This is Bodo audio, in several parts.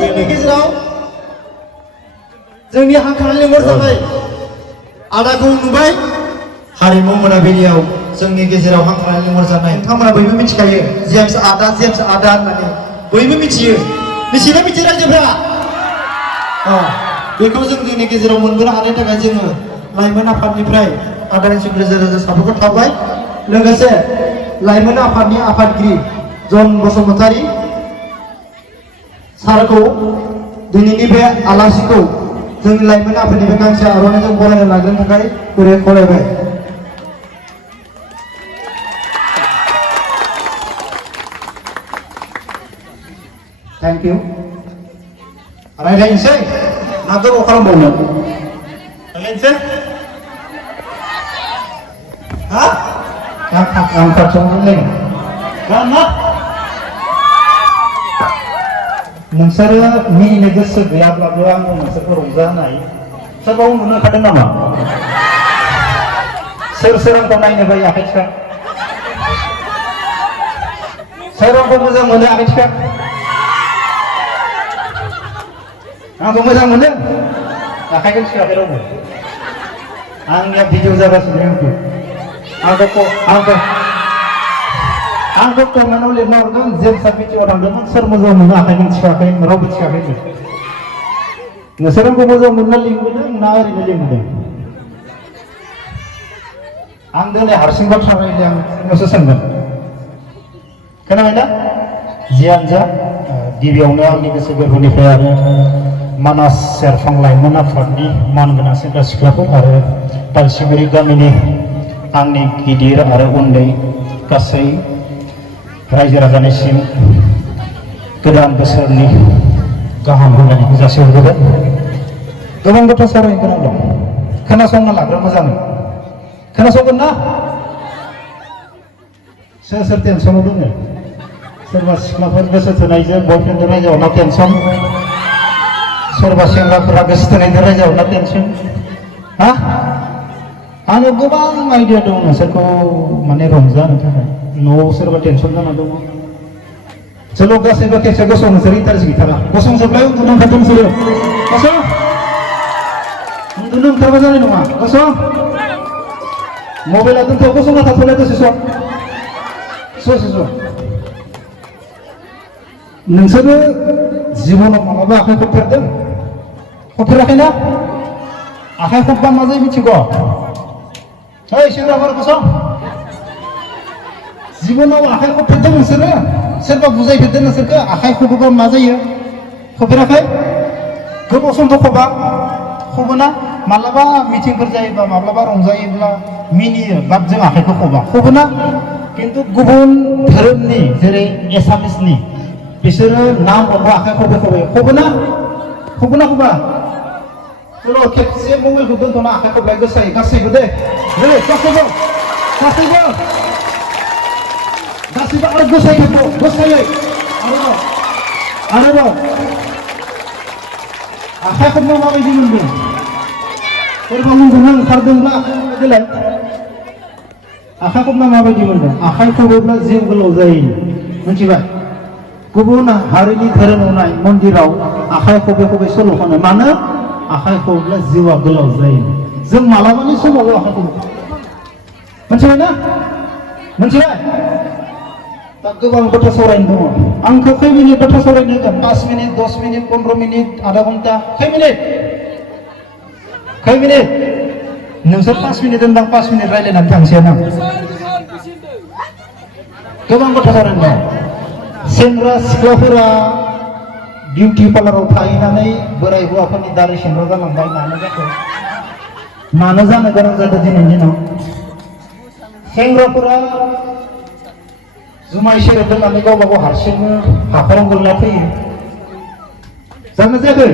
जोंनि गेजेराव जोंनि हांख्रां लिंहर जाबाय आदाखौ नुबाय हारिमु मोनाबिलियाव जोंनि गेजेराव हांख्रां लिंहर जानाय नोंथांमोना बयबो मिथिखायो जेम्स आदा होननानै बयबो मिथियो मिथिना मिथियो रायजोफ्रा बेखौ जों जोंनि गेजेराव मोनबोनो हानायनि थाखाय जोङो लाइमोन आफादनिफ्राय आदानिसिम रोजा रोजा साबायखर थाबाय लोगोसे लाइमोन आफादनि आफादगिरि जन बसुमतारी सारखौ दिनैनि बे आलासिखौ जोंनि लाइमोन आफादनिफ्राय गांसे आर'नाइजों बरायनो लाग्रोनो थाखाय गुरै खावलायबाय थेंक इउ रायज्लायनोसै ना गोबाव खालामबावनो रायज्लायनोसै हा आं खाथियावनो रायज्लायनो नोंसोरो मिनिनो गोसो गैयाब्लाबो आङो नोंसोरखौ रंजाहोनाय सोरबा उन्दुनो ओंखारदों नामा सोर आंखौ नायनो बायो आखाइ थिखा सोर आंखौ मोजां मोनो आखाइ थिखा आंखौ मोजां मोनो आखाइखौ थिखाखै रावबो आंनिया भिडिअ जागासिनो आंखौ कमेन्टआव लिरना हरदों जेम्सआ भिडिअ थांदोंमोन सोर मोजां मोनो आखाइखौ थिखाखै रावबो थिखाखै नोंसोर आंखौ मोजां मोनना लिंबोदों ना ओरैनो लिंबोदों आं दिनै हारसिं बाथ्रा रायलाय आं उनावसो सोंगोन खोनाबाय ना जियानो जा गिबियावनो आंनि गोसो गोरबोनिफ्राय आरो मानास सेरफां लाइमोन आफादनि मानगोनां सेंग्रा सिख्लाफोर आरो बालसिगुरि गामिनि आंनि गिदिर आरो उन्दै गासै रायजो राजानिसिम गोदान बोसोरनि गाहाम हामलायनायखौ जासिहरग्रोबाय गोबां बाथ्रा सावरायनो गोनां दं खोनासंना लाग्रा मोजाङै खोनासंगोन ना सोर टेनसनाव दङ सोरबा सिख्लाफोर गोसो थोनायजों बयफ्रेन्डजों रायजोआवना टेनसन सोरबा सेंग्राफोरा गोसो थोनायजों रायजोआवना टेनसन हा आंनो गोबां आइडिया दं नोंसोरखौ माने रंजानो थाखाय न'आव सोरबा टेनसन जाना दङ चलो गासैबो खेबसे गसं नोंसोर इन्टारेस्ट गैथारा गसंजोबलाय उन्दुनो ओंखारदों नोंसोरो गसं उन्दुनो ओंखारबा जानाय नङा गसं मबाइला दोनथ' गसंना थाथ'लाय दसे सम नोंसोरो जिबनाव मालाबा आखाइ खबफेरदों खबफेराखैना आखाइ खबबा मा जायो मिथिगौ ओइ सेंग्राफोर गसं जिबनाव आखाइ खबफेरदों नोंसोरो सोरबा बुजायफेरदों नोंसोरखौ आखाइ खबोबा मा जायो खबफेराखै गोबाव समथ' खबोना माब्लाबा मिटिंफोर जायोबा माब्लाबा रंजायोब्ला मिनियो बाट जों आखाइखौ खबोना खिन्थु गुबुन धोरोमनि जेरै एसामिसनि बिसोरो नाम हमबा आखाइ खबोना चलो खेबसे मबाइलखौ दोनथ'ना आखाइ खबलाय गोसायै गासैबो दे गासैबो आरो गोसायै आरोबाव आखाइ खबनो माबायदि मोनदों सोरबा उन्दुनो ओंखारदोंब्ला देलाय आखाइ खबना माबायदि मोनदों आखाइ खबोब्ला जिउ गोलाव जायो मिथिबाय गुबुन हारिनि धोरोमाव नाय मन्दिराव आखाइ खबै सल' खनो मानो आखाइ खबोब्ला जिउआ गोलाव जायो जों मालाबानि समाव आखाइ खबो मिथिबाय ना मिथिबाय दा गोबां बाथ्रा सावरायनो दङ आंखौ खै मिनिट बाथ्रा सावरायनो होगोन 5 मिनिट 10 मिनिट 15 मिनिट आधा घन्टा खै मिनिट नोंसोर 5 मिनिट होनबा 5 मिनिट रायज्लायनानै थांसै ना गोबां बाथ्रा सावरायनो दं सेंग्रा सिख्लाफोरा बिउटि पार्लाराव थाहैनानै बोराय हौवाफोरनि दारि सेंग्रा जालांबाय मानो जानो गोनां जादों दिनैनि दिनाव सेंग्राफोरा जुमाय सेरेब लोंनानै गावबा गाव हारसिंनो हाखराव गोलैना फैयो जानो जायाखै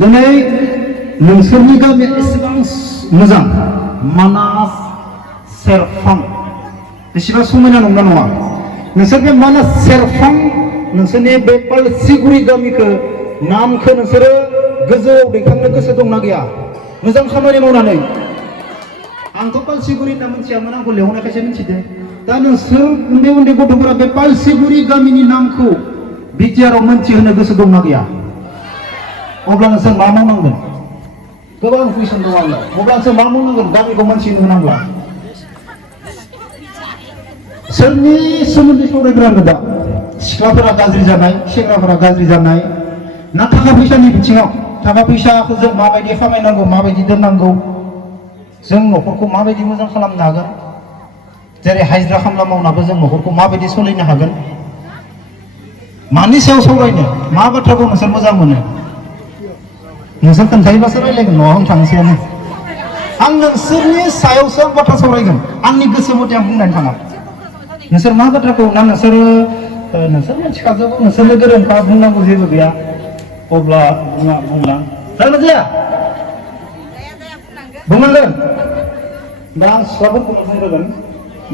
दिनै नोंसोरनि गामिया एसेबां मोजां मानास सेरफां बेसेबां समायना नंगौना नङा नोंसोर बे मानास सेरफां नोंसोरनि बे बालसिगुरि गामिखौ नामखौ नोंसोरो गोजौआव दैखांनो गोसो दंना गैया मोजां खामानि मावनानै आंथ' बालसिगुरि होनना मिथियामोन आंखौ लेंहरनायखायसो मिथिदों दा नोंसोर उन्दै गथ'फोरा बे बालसिगुरि गामिनि नामखौ बिटिआरआव मोनथिहोनो गोसो दंना गैया? अब्ला नोंसोर मा मावनांगोन? गोबां कुइसन दं आंनाव। अब्ला नोंसोर मा मावनांगोन गामिखौ मोनथिनो होनांब्ला? सोरनि सोमोन्दै सावरायग्रा दा? सिख्लाफोरा गाज्रि जानाय, सेंग्राफोरा गाज्रि जानाय, ना थाखा फैसानि बिथिङाव? थाखा फैसाखौ जों माबायदि खामायनांगौ, माबायदि दोननांगौ, जों न'खरखौ माबायदि मोजां खालामनो हागोन, जेरै हाजिरा खामला मावनाबो जों न'खरखौ माबायदि सोलिनो हागोन, मानि सायाव सावरायनो, मा बाथ्राखौ नोंसोर मोजां मोनो? नोंसोर खोन्थायोबासो रायलायगोन, न'आव थांसैयानो। आं नोंसोरनि सायावसो आं बाथ्रा सावरायगोन, आंनि गोसो मथे आं बुंनानै थाङा। नोंसोर मा बाथ्राखौ ना नोंसोर मिथिखाजोबो, नोंसोरनो गोरोंखा, बुंनांगौ जेबो गैया। अब्ला बुंलां जागोन जाया? बुंनांगोन। दा आं सिख्लाफोरखौनो बुंग्रोगोन।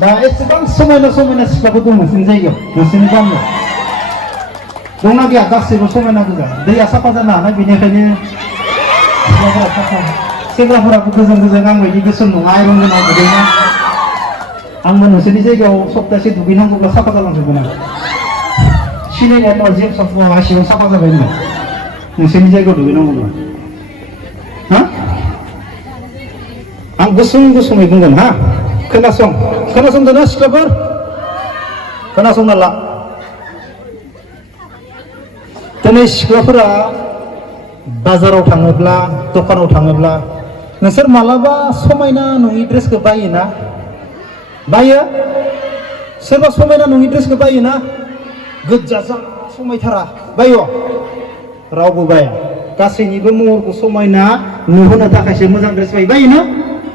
दा एसेबां समायना समायना सिख्लाफोर दं नोंसोरनि जायगायाव, नोंसोरनि गामियाव दंना गैया? गासैबो समायना गोजा, दैया साफा जानो हानाय, बेनिखायनो सिख्लाफोरा साफा। सेंग्राफोराबो गोजों गोजों आं बायदि गोसोम नङा, आइरन गोनां दुगैना। आंबो नोंसोरनि जायगायाव सप्तासे दुगैनांगौब्ला साफा जालांजोबगोन आं। सिनायनाय नङा, जेब साफा एसेबां साफा जाबाय होनना नोंसोरनि जायगायाव दुगैनांगौब्ला। हा? आं गुसुङै बुंगोन। हा? खोनासंदो ना सिख्लाफोर? खोनासंना ला। दिनै सिख्लाफोरा बाजाराव थाङोब्ला, दखानाव थाङोब्ला, नोंसोर मालाबा समायना नङि ड्रेसखौ बायोना? बायो? सोरबा समायना नङि ड्रेसखौ बायोना? गोजा जा समायथारा, बायो? रावबो बाया। गासैनिबो महरखौ समायना नुहोनो थाखायसो मोजां ड्रेस बायो। बायोना?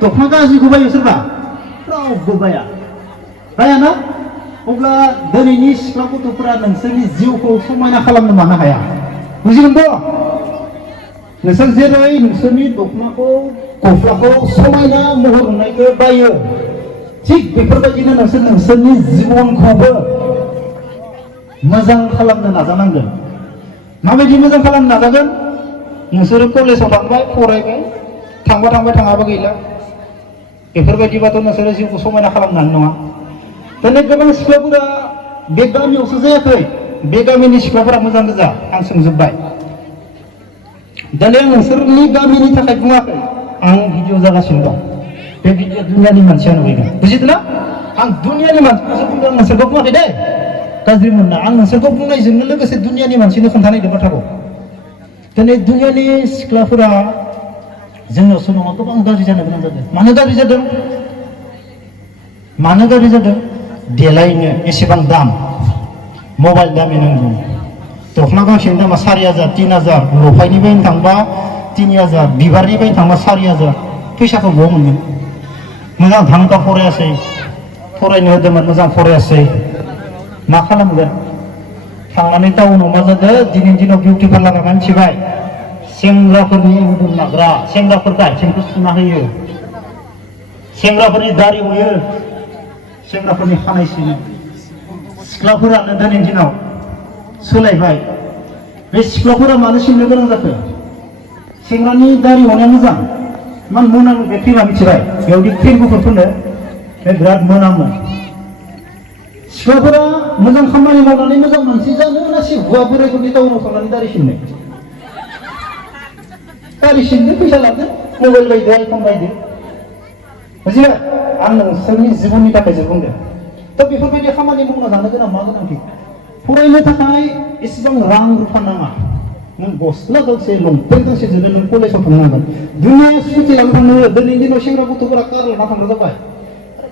दख'ना गाज्रिखौ बायो सोरबा? रावबो बाया। बायाना? अब्ला दिनैनि सिख्ला गथ'फोरा नोंसोरनि जिउखौ समायना खालामनो मानो हाया? बुजिगोनथ'? नोंसोर जेरै नोंसोरनि दख'नाखौ, गस्लाखौ समायना महर नुनायखौ बायो, थिग बेफोरबायदिनो नोंसोर नोंसोरनि जिबनखौबो मोजां खालामनो नाजानांगोन। माबायदि मोजां खालामनो नाजागोन? नोंसोरो कलेजाव थांबाय, फरायबाय, थांबाय थाङाबा गैला। बेफोरबायदिबाथ' नोंसोरो जिउखौ समायना खालामनो हानाय नङा। दिनै गोबां सिख्लाफोरा बे गामियावसो जायाखै, बे गामिनि सिख्लाफोरा मोजां गोजा, आं सोंजोब्बाय। दिनै आं नोंसोरनि गामिनि थाखाय बुङाखै, आं भिडिअ जागासिनो दं। बे भिडिअ दुनियानि मानसिया नुगैगोन, बुजिदोंना? आं दुनियानि मानसिखौसो बुंदों, आं नोंसोरखौ बुङाखै दे, गाज्रि मोनना। आं नोंसोरखौ बुंनायजोंनो लोगोसे दुनियानि मानसिनो खोन्थानायदों बाथ्राखौ। दिनै दुनियानि सिख्लाफोरा जोंनियावसो नङा, गोबां गाज्रि जानो गोनां जादों। मानो गाज्रि जादों? मानो गाज्रि जादों? देलायनो एसेबां दाम, मबाइल दामि नांगौ, दख'ना गांसेनि दामा 4,000, 3,000, लफायनि बायनो थांबा 3,000, बिबारनि बायनो थांबा 4,000। फैसाखौ बहा मोनगोन? मोजां धांखा फरायासै, फरायनो होदोंमोन, मोजां फरायासै, मा खालामगोन? थांनानै टाउनाव मा जादों? दिनैनि दिनाव बिउटि पार्लारा मिथिबाय, सेंग्राफोरनि मोदोम लाग्रा, सेंग्राफोरखौ आथिंखौ सुना होयो, सेंग्राफोरनि दारि हयो, सेंग्राफोरनि खानाय सिनो। सिख्लाफोरानो दिनैनि दिनाव सोलायबाय। बे सिख्लाफोरा मानो सिननो गोनां जाखो? सेंग्रानि दारि हनाया मोजां, मान मोनामो बे क्रिमा मिथिबाय, बेयावदि क्रिम गुफुरफोरनो बे बिराद मोनामो। सिख्लाफोरा मोजां खामानि मावनानै मोजां मानसि जानो ना हौवा बोरायफोरनि टाउनाव थांनानै दारि सिननो? दारि सिननो फैसा लादो, मबाइल बायदो, आइफन बायदो। बुजिबाय? आं नोंसोरनि जिबननि थाखायसो बुंदों। दा बेफोरबायदि खामानि मावना जानो गोनां मा गोनांथि? फरायनो थाखाय एसेबां रां रुफा नाङा। नों गस्ला गांसे, लंपेन्ट गांसे जोनो नों कलेजाव थांनो हागोन। दुनिया स्कुटि लाना थांनो, दिनैनि दिनाव सेंग्रा गथ'फोरा कार लाना थांग्रा जाबाय।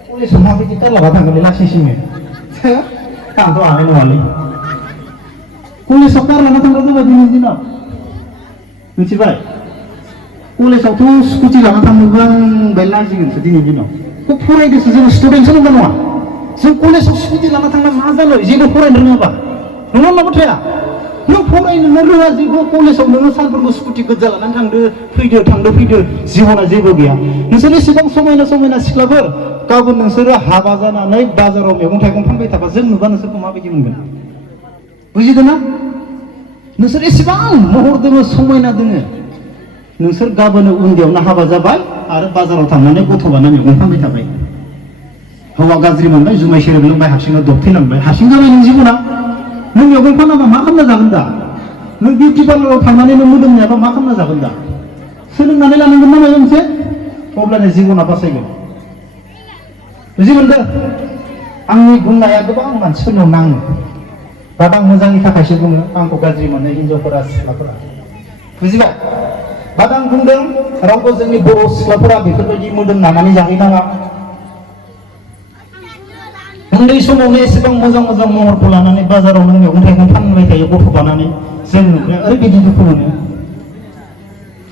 कलेजाव माबायदि कार लाना थांगोन लासैसिनो? आंथ' हानाय नङालै। कलेजाव कार लाना थांग्रा जाबाय दिनैनि दिनाव, मिथिबाय? कलेजावथ' स्कुटि लाना थांनोबा बाय लाजिगोनसो दिनैनि दिनाव। फरायदोंसो, जों स्टुडेन्टसो नंगौ नङा? जों कलेजाव स्कुटि लाना थांना मा जानो? जेबो फरायनो रोङाबा नङा होनना बाथ्राया? नों फरायनोनो रोङा जेबो, कलेजाव नोङो सानफ्रोमबो स्कुटि गोजा लानानै थांदो फैदो, जिबना जेबो गैया। नोंसोर एसेबां समायना समायना सिख्लाफोर, गाबोन नोंसोरो हाबा जानानै बाजाराव मैगं थाइगं फानबाय थाबा जों नुबा नोंसोरखौ माबायदि मोनगोन? बुजिदों ना? नोंसोर एसेबां महर दोङो, समायना दोङो, नोंसोर गाबोन उन्दैयावनो हाबा जाबाय आरो बाजाराव थांनानै गथ' बाना मैगं फानबाय थाबाय। हौवा गाज्रि मोनबाय, जुमाय सेरेब लोंबाय, हारसिंनो दबथैलांबाय, हारसिं जाबाय नों जिबना। नों मैगं फानाबा मा खालामना जागोन दा? नों बिउटि पार्लाराव थांनानै नों मोदोमनायाबा मा खालामना जागोन दा? सोलोंनानै लानांगोन ना माबा मोनसे? अब्लानो जिबना बासायगोन। बुजि मोनदों? आंनि बुंनाया गोबां मानसिफोरनाव नाङो। बाट आं मोजांनि थाखायसो बुङो, आंखौ गाज्रि मोनो हिनजावफोरा सिख्लाफोरा। बुजिबाय? बाट आं बुंदों रावबो जोंनि बर' सिख्लाफोरा बेफोरबायदि मोदोम नानानै जाहैनाङा। उन्दै समावनो एसेबां मोजां मोजां महरखौ लानानै बाजाराव नों मैगं थाइगं फानबाय थायो गथ' बानानै, जों ओरैबायदि दुखु मोनो,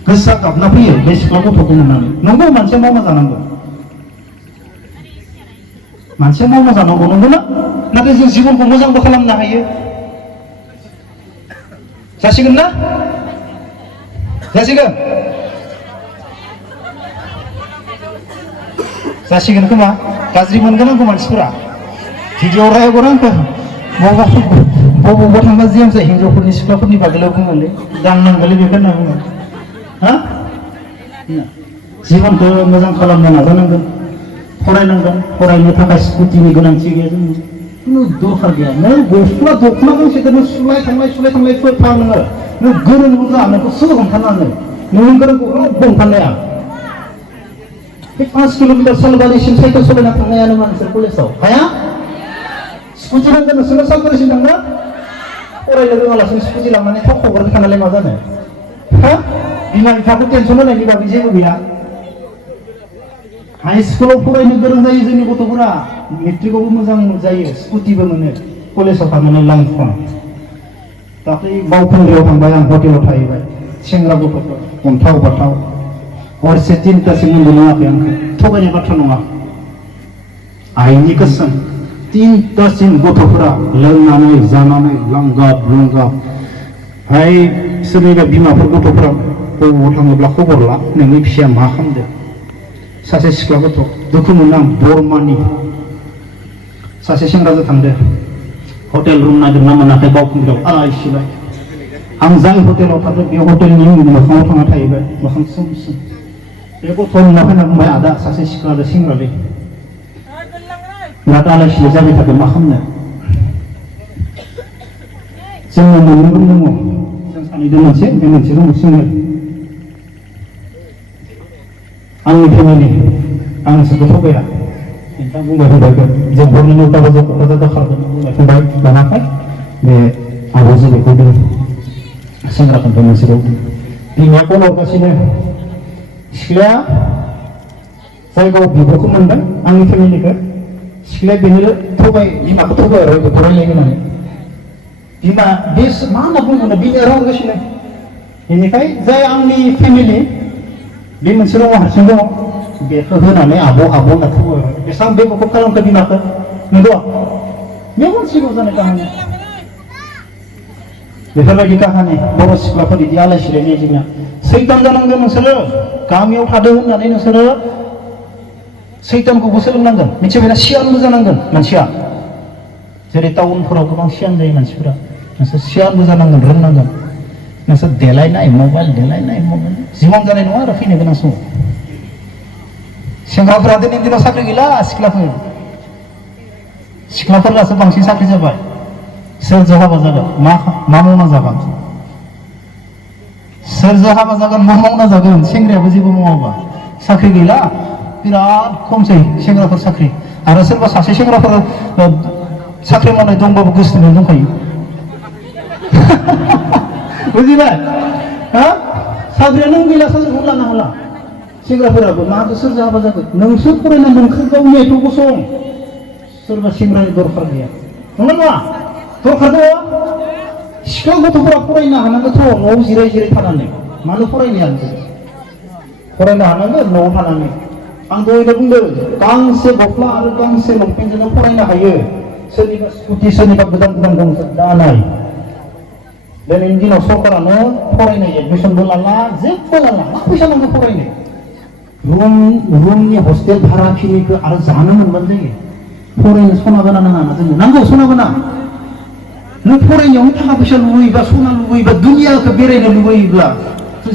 गोसोआ गाबना फैयो बे सिख्ला गथ'खौ नुनानै। नंगौ, मानसिया मावना जानांगौ, मानसिया मावना जानांगौ, नंगौना? नाथाय जों जिबनखौ मोजांबो खालामनो हायो। जासिगोन ना? जासिगोन? जासिगोन खोमा? गाज्रि मोनगोन आंखौ मानसिफोरा। भिडिअ' रायगोन आंखौ बबावबा थांबा जेमसा हिनजावफोरनि सिख्लाफोरनि बागैल' बुङोलै, गाननांगौलै बेखौ होनना बुङो। हा? जिबनखौ मोजां खालामनो नाजानांगोन, फरायनांगोन। फरायनो थाखाय स्कुटिनि गोनांथि गैया, जों खुनु दरखार गैया। नों गस्ला दख'ना गांसेखौ नों सुलाय थांलाय फैफा नोङो, नों गोरों जा, नोंखौ सोर हमथानाङो? नों गोरोंखौ रावबो हमथानाया। बे 5 किल'मिटार सालबारिसिम साइकेल सालायना थांनायानो मानसि कलेजाव हाया? स्कुटि नांगोन नोंसोरनो सालबारिसिम थांनो? फरायनो रोङालासिनो स्कुटि लांनानै थाव खबरबाय थानानै मा जानो? हा? बिमा बिफाखौ टेनसन होनायनि बागै जेबो गैया। हाई स्कुलाव फरायनो गोरों जायो जोंनि गथ'फोरा, मेट्रिकआवबो मोजां जायो, स्कुटिबो मोनो, कलेजाव थांनानै लांफां। दाख्लै बावखुंग्रियाव थांबाय आं, हटेलाव थाहैबाय, सेंग्रा गथ'फोर अन्थाव बाथाव, हरसे 3टासिम उन्दुनाङाखै आंखौ, थगायनाय बाथ्रा नङा। आइनि कसम 3टासिम गथ'फोरा लोंनानै जानानै लांगाब लुंगाब। हाय सोरनिबा बिमाफोर गथ'फोरा बबाव थाङोब्ला खबर ला, नोंनि फिसाया मा खालामदों? सासे सिख्ला गथ' दुखु मोनो आं, बरमानि सासे सेंग्राजों थांदो, हटेल रुम नागिरना मोनाखै बावखुंग्रियाव, आलायसिबाय। आं जाय हटेलाव थादों बे हटेलनि मोखाङाव थांना थाहैबाय, मोखां सोम सोम। बे गथ' नुना फैना बुंबाय, आदा सासे सिख्लाजों सेंग्रालै बिराद आलाय सिलाय जाबाय थादों, मा खालामनो? जोंनो मोननैबो दङ, जों सानैजों मोनसे, बे मोनसेजों सिंगोल। आंनि फेमिलि, आं नोंसोरखौ थगाया। नोंथां बुंबाय फंबायखौ जों बर'नि नौथाखौ जों क'क्राझार दाखारदों बुंबाय फंबाय लानाखै बे आब' जोबैखौ दों सेंग्राखौथ' नोंसोरो बिमाया कल हरगासिनो, सिख्लाया जायगायाव बिब'खौ मोनदों आंनि फेमिलिखौ, सिख्लाया बेनो बिमाखौ थगाय आरो बेखौ रायलायनो होननानै। बिमा बे मा होनना बुंनो बिमाया रावगासिनो। बेनिखाय जाय आंनि फेमिलि बे मोनसे राव हारसिं दङ, बेखौ होनानै आब' होनना थगाय। बेसेबां बेखौ खालामखो बिमाखौ? नंगौ, बे मानसिखौ जानाय काहानि। बेफोरबायदि काहानि बर' सिख्लाफोर बिदि आलाय सिलाय जोंना। सैतान जानांगोन नोंसोरो, गामियाव थादों होननानै नोंसोरो सैतानखौबो सोलोंनांगोन, मिथिबायना? सियानबो जानांगोन मानसिया। जेरै टाउनफोराव गोबां सियान जायो मानसिफोरा, नोंसोर सियानबो जानांगोन, रोंनांगोन। नोंसोर देलायनाय मबाइल जिमान जानाय नङा आरो फैनो गोनां समाव। सेंग्राफोरा दिनैनि दिनाव साख्रि गैला, सिख्लाफोरासो बांसिन साख्रि जाबाय। सोरजों हाबा जागोन, मा मावना जागोन? सोरजों हाबा जागोन, मा मावना जागोन? सेंग्रायाबो जेबो मावाबा साख्रि गैला, बिराद खमसै सेंग्राफोर साख्रि। आरो सोरबा सासे सेंग्राफोर साख्रि मावनाय दंबाबो गोसोथोनाय दंखायो। बुजिबाय? हा? साख्रियानो गैला, साख्रिखौनो लानो हाला। सेंग्राफोराबो माथो सोरजों हाबा जागोन? नोंसोर फरायनांगोन, गावनि आथिङाव गसं। सोरबा सेंग्रानि दरखार गैया, नंगौ नङा? दरखार दङ। सिख्ला गथ'फोरा फरायनो हानांगौथ' न'आव जिराय थानानै। मानो फरायनो हानांगोन न'आव थानानै। आं दहायनो बुंदों, गांसे गस्ला आरो गांसे लंपेन्टजोंनो फरायनो हायो। सोरनिबा स्कुटि, सोरनिबा गोदान दं दानाय। दिनैनि दिनाव सरकारानो फरायनाय एडमिसनबो लाला, जेबो लाला। मा फैसा नांगौ फरायनो? रुमनि हस्टेल भाराखिनिखौ आरो जानो मोनबानो जायो। फरायनो सना गोना नाङा जोंनो, नांगौ सना गोना। नों फरायनायावनो थाखा फैसा लुबैयोबा, सना लुबैयोबा, दुनियाखौ बेरायनो लुबैयोब्ला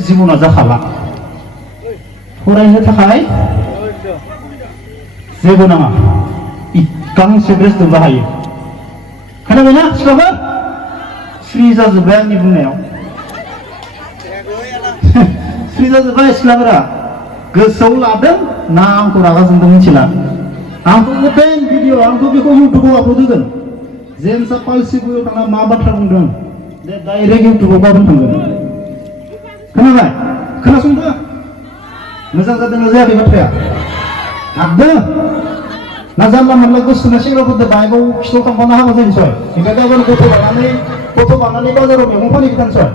जिबना जाखाला। फरायनो थाखाय जेबो नाङा, गांसे ड्रेसजोंबो हायो। खोनाबायना सिख्लाफोर? फ्रि जाजोब्बाय आंनि बुंनायाव फ्रि जाजोब्बाय सिख्लाफोरा गोसोआव लादों ना आंखौ रागा जोंदों मिथिला आंखौ ओपेन भिडिअ आंखौ बेखौ इउटुबाव आपल'ड होगोन जेम्सआ पालसिबोआव थांना मा बाथ्रा बुंदों दे डाइरेक्ट इउटुबाव गाबोन थांगोन खोनाबाय खोनासंदो मोजां जादोंना जायाखै बाथ्राया हाबदों ना जानला मोनला गोसोना सेंग्राफोरदो बाइकआव खिथाव थांफानो हाबा जायोसय ओमफ्राय गाबोन गथ' बानानै बाजाराव मैगं फानहैगोनसय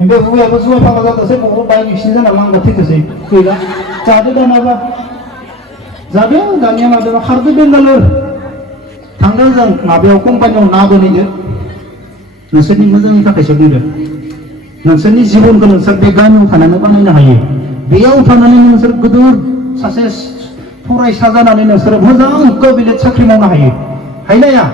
ओमफ्राय हौवायाबो जुमाय फाग्ला जादोंसै बबाव बाइक एक्सिडेन्ट जाना लांबा थैथोसै गैला जादो दानाबा जादो दानिया माबायाव खारदो बेंगालर थांदों जों माबायाव कम्पानियाव ना बोनहैदो नोंसोरनि मोजांनि थाखायसो बुंदों नोंसोरनि जिबनखौ नोंसोर बे गामियाव थानानै बानायनो हायो बेयाव थानानै नोंसोर गिदिर सासे फरायसा जानानै नोंसोर मोजां कबिलेट साख्रि मावनो हायो हायनाया